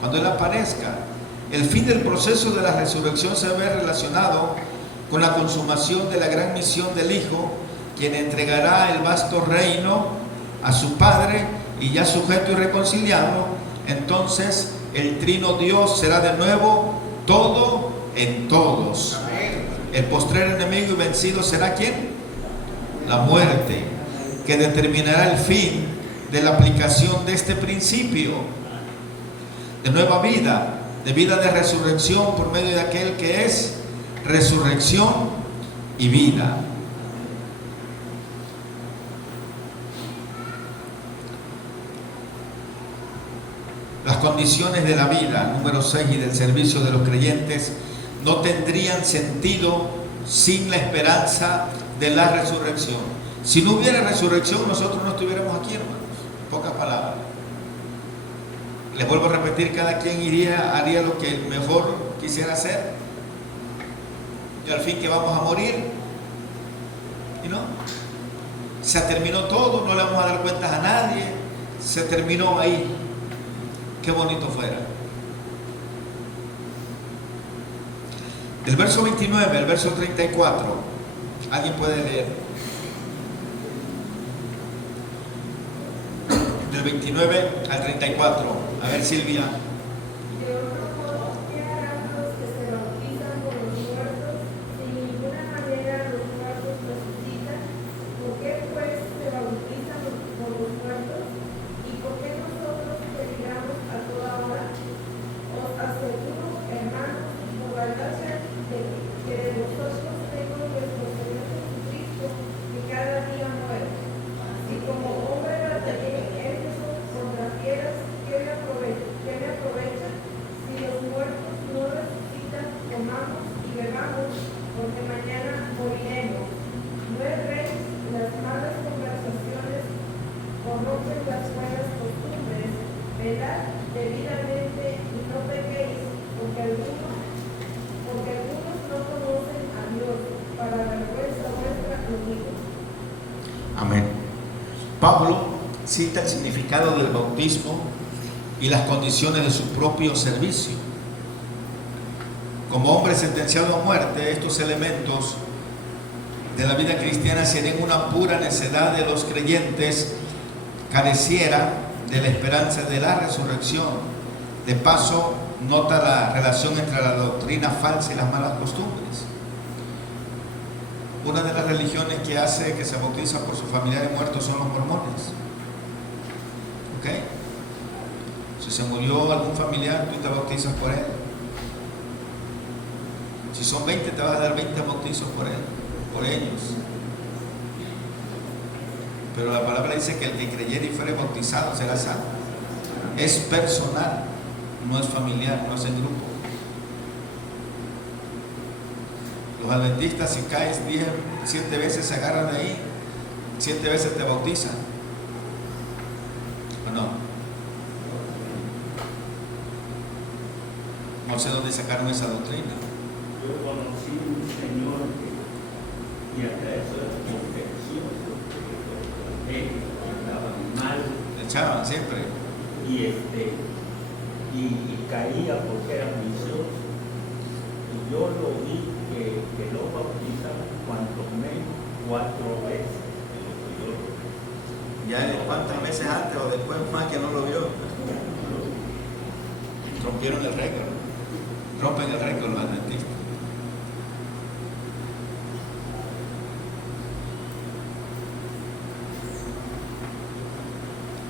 Cuando Él aparezca. El fin del proceso de la resurrección se ve relacionado con la consumación de la gran misión del Hijo, quien entregará el vasto reino a su Padre, y ya sujeto y reconciliado, entonces el trino Dios será de nuevo todo en todos. Amén. El postrer enemigo y vencido será ¿quién? La muerte, que determinará el fin de la aplicación de este principio de nueva vida, de vida de resurrección por medio de aquel que es resurrección y vida. Las condiciones de la vida, número 6, y del servicio de los creyentes no tendrían sentido sin la esperanza de la resurrección. Si no hubiera resurrección, nosotros no estuviéramos aquí, hermanos. En pocas palabras. Les vuelvo a repetir, cada quien haría lo que mejor quisiera hacer. Y al fin que vamos a morir. ¿Y no? Se terminó todo, no le vamos a dar cuentas a nadie. Se terminó ahí. Qué bonito fuera. Del verso 29 al verso 34, ¿alguien puede leer? Del 29 al 34. A ver, Silvia. De otro modo, ¿qué harán los que se bautizan por los muertos? Si de ninguna manera los muertos resucitan, ¿por qué pues se bautizan por los muertos? ¿Y por qué nosotros que digamos Pablo cita el significado del bautismo y las condiciones de su propio servicio. Como hombre sentenciado a muerte, estos elementos de la vida cristiana serían una pura necedad de los creyentes, careciera de la esperanza de la resurrección. De paso, nota la relación entre la doctrina falsa y las malas costumbres. Una de las religiones que hace que se bautiza por sus familiares muertos son los mormones. ¿Ok? Si se murió algún familiar, tú te bautizas por él. Si son 20, te vas a dar 20 bautizos por él, por ellos. Pero la palabra dice que el que creyere y fuere bautizado será salvo. Es personal, no es familiar, no es en grupo. Los adventistas, si caes 7 veces, se agarran de ahí, 7 veces te bautizan. ¿O no? No sé dónde sacaron esa doctrina. Yo conocí un señor y hasta eso era confesión, porque andaba mal. Le echaban siempre. Y caía porque era vicioso. Y yo lo vi que lo bautizaban cuanto menos 4 veces. Ya cuántas veces antes o después más que no lo vio. Rompieron el récord. Rompen el récord los adventistas.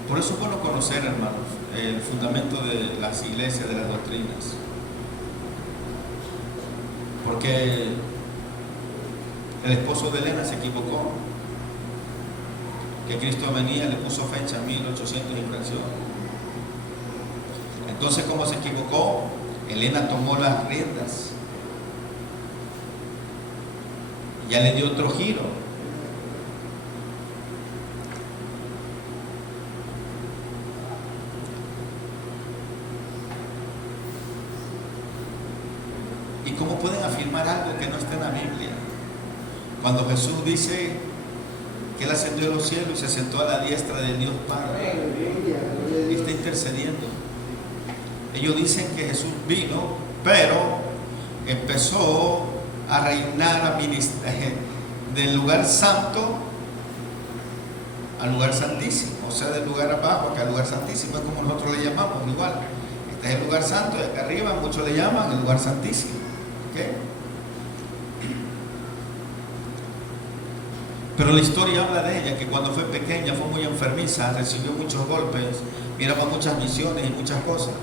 Por eso es bueno conocer, hermanos, el fundamento de las iglesias, de las doctrinas. Porque el esposo de Elena se equivocó. Que Cristo venía, le puso fecha 1800 y fracción. Entonces, como se equivocó, Elena tomó las riendas. Ya le dio otro giro. ¿Y cómo pueden afirmar algo que no está en la Biblia? Cuando Jesús dice que Él ascendió a los cielos y se sentó a la diestra de Dios Padre y está intercediendo. Ellos dicen que Jesús vino, pero empezó a reinar, del lugar santo al lugar santísimo, o sea, del lugar abajo acá al lugar santísimo, es como nosotros le llamamos, igual. Este es el lugar santo, y acá arriba muchos le llaman el lugar santísimo. ¿Okay? Pero la historia habla de ella, que cuando fue pequeña fue muy enfermiza, recibió muchos golpes, miraba muchas visiones y muchas cosas.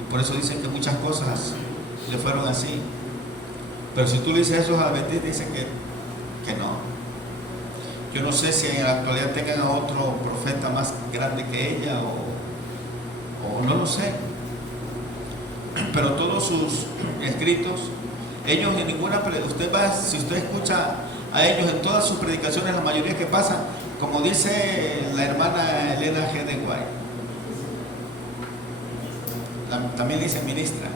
Y por eso dicen que muchas cosas le fueron así. Pero si tú le dices eso a adventistas, dicen que no. Yo no sé si en la actualidad tengan a otro profeta más grande que ella o no lo sé. Pero todos sus escritos, ellos en ninguna, si usted escucha a ellos en todas sus predicaciones, la mayoría que pasan, como dice la hermana Elena G. de Guay, también dice ministra.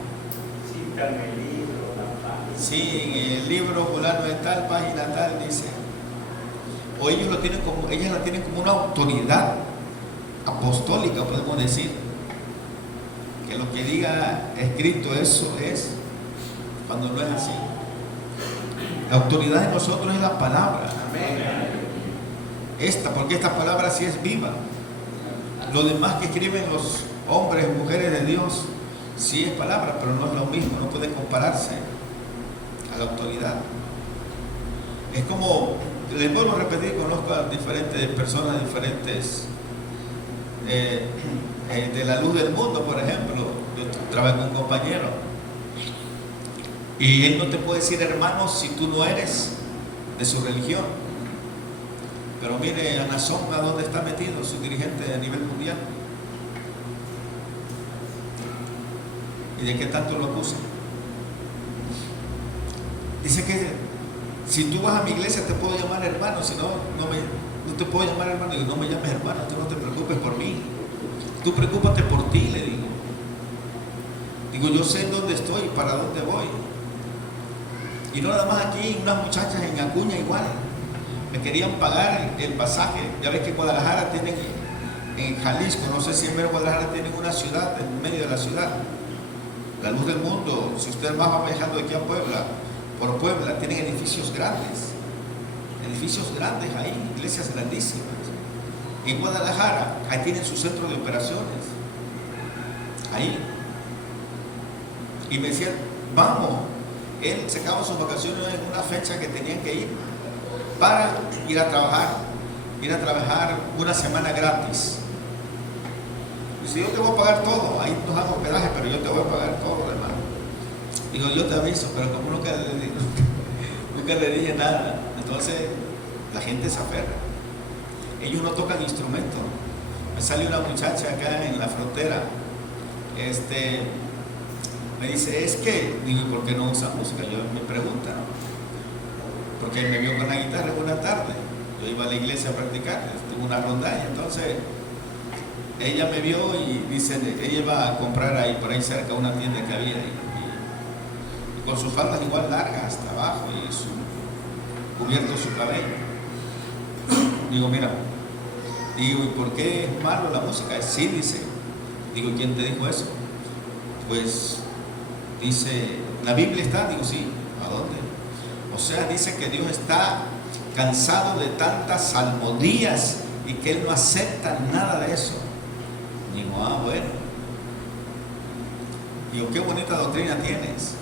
Citan el libro, la página. Sí, en el libro fulano de tal, página tal, dice. O ellos ellas la tienen como una autoridad apostólica, podemos decir. Que lo que diga escrito, eso es, cuando no es así. La autoridad de nosotros es la palabra. Porque esta palabra sí es viva. Lo demás que escriben los hombres y mujeres de Dios, sí es palabra, pero no es lo mismo, no puede compararse a la autoridad. Es como, les vuelvo a repetir, conozco a diferentes personas, diferentes de la luz del mundo, por ejemplo. Yo trabajo con un compañero y él no te puede decir hermano si tú no eres de su religión. Pero mire, Anasón, ¿a dónde está metido su dirigente a nivel mundial? ¿Y de qué tanto lo acusan? Dice que si tú vas a mi iglesia te puedo llamar hermano, si no, no te puedo llamar hermano. Y no me llames hermano, tú no te preocupes por mí. Tú preocúpate por ti, le digo. Digo, yo sé dónde estoy, para dónde voy. Y no nada más aquí, unas muchachas en Acuña igual. me querían pagar el pasaje. Ya ves que Guadalajara tienen, en Jalisco, no sé si en mero Guadalajara tienen una ciudad, en medio de la ciudad, la luz del mundo. Si usted va viajando de aquí a Puebla, por Puebla, tienen edificios grandes ahí, iglesias grandísimas. En Guadalajara, ahí tienen su centro de operaciones, ahí. Y me decían, vamos. Él sacaba sus vacaciones en una fecha que tenían que ir para ir a trabajar una semana gratis. Dice, yo te voy a pagar todo, ahí nos dan hospedaje, pero yo te voy a pagar todo, hermano. Digo, yo te aviso, pero como nunca le dije nada. Entonces la gente se aferra. Ellos no tocan instrumentos. Me sale una muchacha acá en la frontera, me dice, es que, digo, ¿por qué no usa música? Yo me pregunto, ¿no? Porque me vio con la guitarra una tarde. Yo iba a la iglesia a practicar, tuve una rondalla. Entonces, ella me vio y dice, ella iba a comprar ahí, por ahí cerca, una tienda que había. Y con sus faldas igual largas hasta abajo y cubierto su cabello. Digo, mira, digo, ¿y por qué es malo la música? Sí, dice. Digo, ¿quién te dijo eso? Pues dice, ¿la Biblia está? Digo, sí. ¿A dónde? O sea, dice que Dios está cansado de tantas salmodías y que Él no acepta nada de eso. Digo, bueno. Digo, qué bonita doctrina tienes.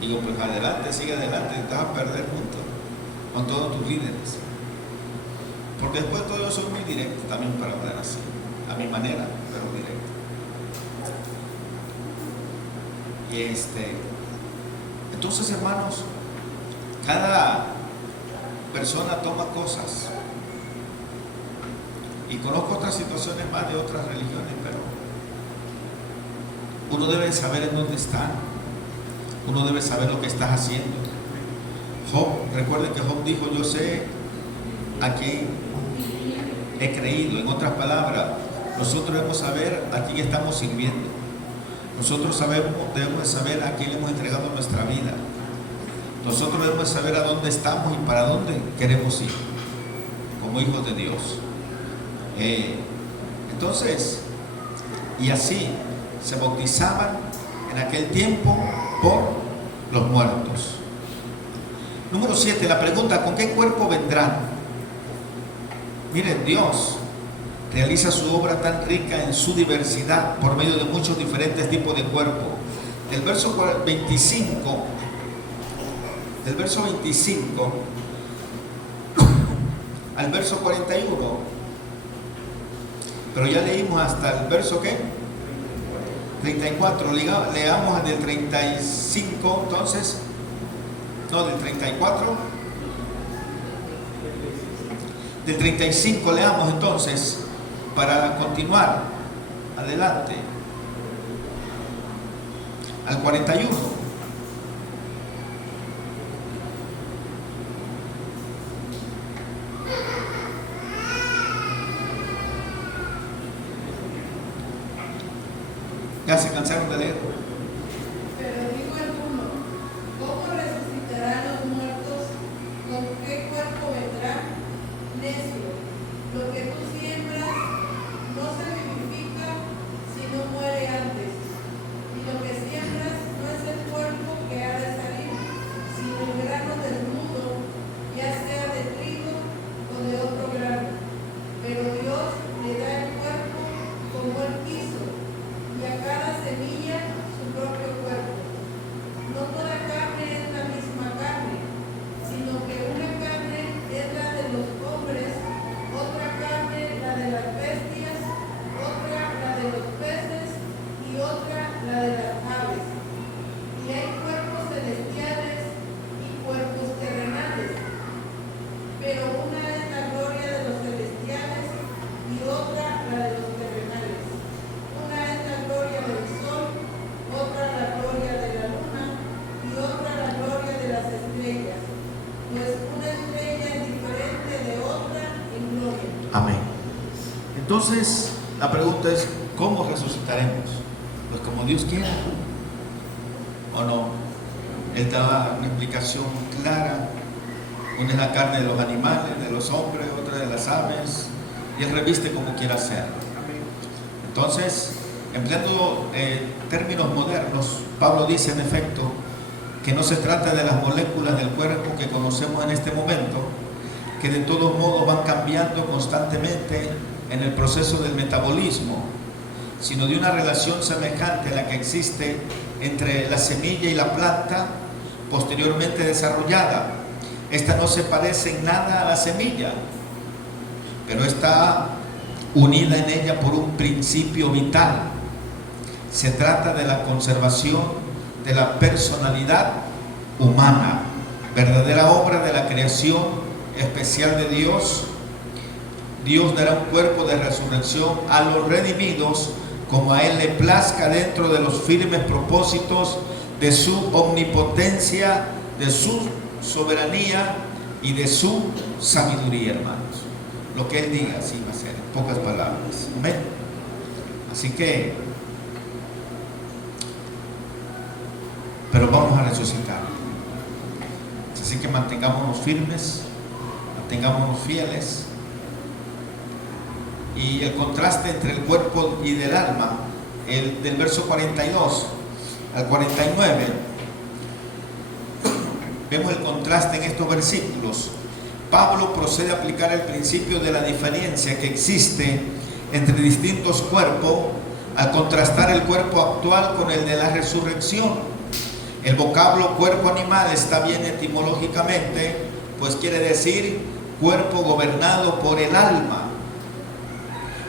Digo, pues adelante, sigue adelante, te vas a perder junto con todos tus líderes. Porque después de todo yo soy muy directo también para hablar así, a mi manera, pero directo. Entonces, hermanos, cada persona toma cosas. Y conozco otras situaciones más de otras religiones, pero uno debe saber en dónde está. Uno debe saber lo que estás haciendo. Job, recuerden que Job dijo, yo sé a quién he creído. En otras palabras, nosotros debemos saber a quién estamos sirviendo. Nosotros debemos saber a quién le hemos entregado nuestra vida. Nosotros debemos saber a dónde estamos y para dónde queremos ir como hijos de Dios. Entonces, y así se bautizaban en aquel tiempo por los muertos. Número 7, la pregunta, ¿con qué cuerpo vendrán? Miren, Dios realiza su obra tan rica en su diversidad por medio de muchos diferentes tipos de cuerpo. Del verso 25 al verso 41, pero ya leímos hasta el verso ¿qué? 34, leamos del 35, entonces, no, del 34, del 35 leamos entonces, para continuar adelante, al 41. ¿Ya se cansaron de leer? Pero dijo el uno, ¿cómo resucitarán los muertos? ¿Con qué cuerpo vendrá? Necio, lo que tú siembras no se vivifica si no muere antes. Y lo que siembras no es el cuerpo que ha de salir, sino el grano desnudo, ya sea de trigo o de otro grano. Pero Dios le da el cuerpo como Él quiso, y a cada semilla su propio cuerpo. No toda carne es la misma carne, sino que una carne es la de los hombres, otra carne la de las bestias, otra la de los peces y otra la de las aves. Y hay cuerpos celestiales y cuerpos terrenales, pero una es la gloria de los celestiales y otra la de los terrenales. Una es la gloria del sol, otra la gloria de la luna y otra la gloria de las estrellas. Pues una estrella es diferente de otra en gloria. Amén. Entonces, la pregunta es, ¿cómo resucitaremos? Pues como Dios quiera, ¿o no? Él daba una explicación clara Una es la carne de los animales, de los hombres, otra de las aves, y Él reviste como quiera hacerlo. Entonces, empleando términos modernos, Pablo dice en efecto que no se trata de las moléculas del cuerpo que conocemos en este momento, que de todos modos van cambiando constantemente en el proceso del metabolismo, sino de una relación semejante a la que existe entre la semilla y la planta posteriormente desarrollada. Esta no se parece en nada a la semilla, pero está unida en ella por un principio vital. Se trata de la conservación de la personalidad humana, verdadera obra de la creación especial de Dios. Dios dará un cuerpo de resurrección a los redimidos como a Él le plazca, dentro de los firmes propósitos de su omnipotencia, de su soberanía y de su sabiduría, hermanos. Lo que Él diga, así va a ser, en pocas palabras. Amén. Así que, pero vamos a resucitar. Así que mantengámonos firmes, mantengámonos fieles. Y el contraste entre el cuerpo y del alma, del verso 42 al 49, vemos el contraste en estos versículos. Pablo procede a aplicar el principio de la diferencia que existe entre distintos cuerpos al contrastar el cuerpo actual con el de la resurrección. El vocablo cuerpo animal está bien etimológicamente, pues quiere decir cuerpo gobernado por el alma,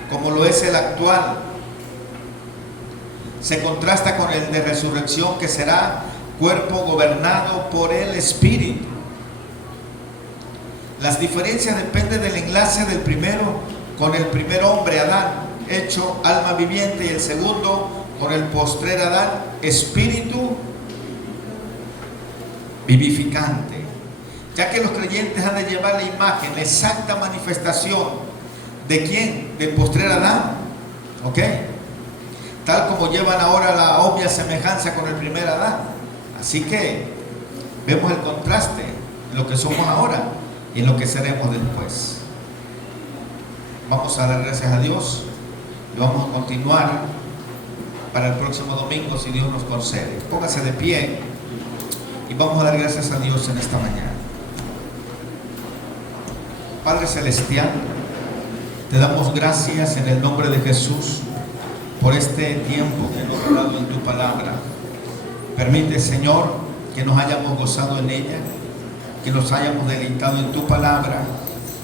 como lo es el actual. Se contrasta con el de resurrección, que será cuerpo gobernado por el espíritu. Las diferencias dependen del enlace del primero con el primer hombre, Adán, hecho alma viviente, y el segundo con el postrer Adán, espíritu vivificante. Ya que los creyentes han de llevar la imagen, la exacta manifestación ¿de quién? Del postrer Adán, ¿ok? Tal como llevan ahora la obvia semejanza con el primer Adán. Así que vemos el contraste en lo que somos ahora y en lo que seremos después. Vamos a dar gracias a Dios y vamos a continuar para el próximo domingo, si Dios nos concede. Póngase de pie y vamos a dar gracias a Dios en esta mañana. Padre Celestial, te damos gracias en el nombre de Jesús por este tiempo que nos ha dado en tu palabra. Permite, Señor, que nos hayamos gozado en ella, que nos hayamos deleitado en tu palabra,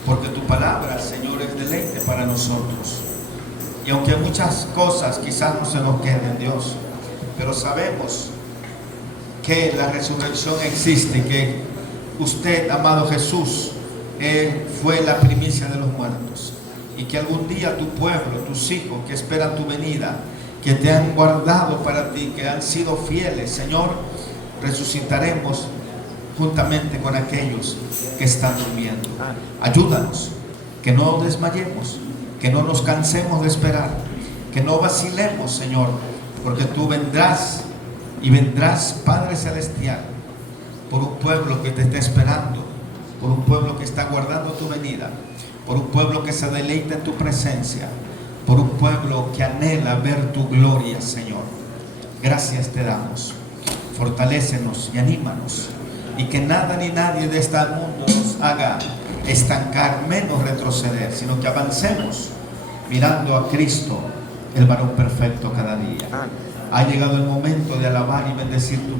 porque tu palabra, Señor, es deleite para nosotros. Y aunque muchas cosas quizás no se nos queden, Dios, pero sabemos que la resurrección existe, que usted, amado Jesús, fue la primicia de los muertos, y que algún día tu pueblo, tus hijos que esperan tu venida, que te han guardado para ti, que han sido fieles, Señor, resucitaremos juntamente con aquellos que están durmiendo. Ayúdanos, que no desmayemos, que no nos cansemos de esperar, que no vacilemos, Señor, porque tú vendrás, y vendrás, Padre Celestial, por un pueblo que te está esperando, por un pueblo que está guardando tu venida, por un pueblo que se deleita en tu presencia, por un pueblo que anhela ver tu gloria, Señor. Gracias te damos. Fortalécenos y anímanos, y que nada ni nadie de este mundo nos haga estancar, menos retroceder, sino que avancemos mirando a Cristo, el varón perfecto, cada día. Ha llegado el momento de alabar y bendecir tu nombre.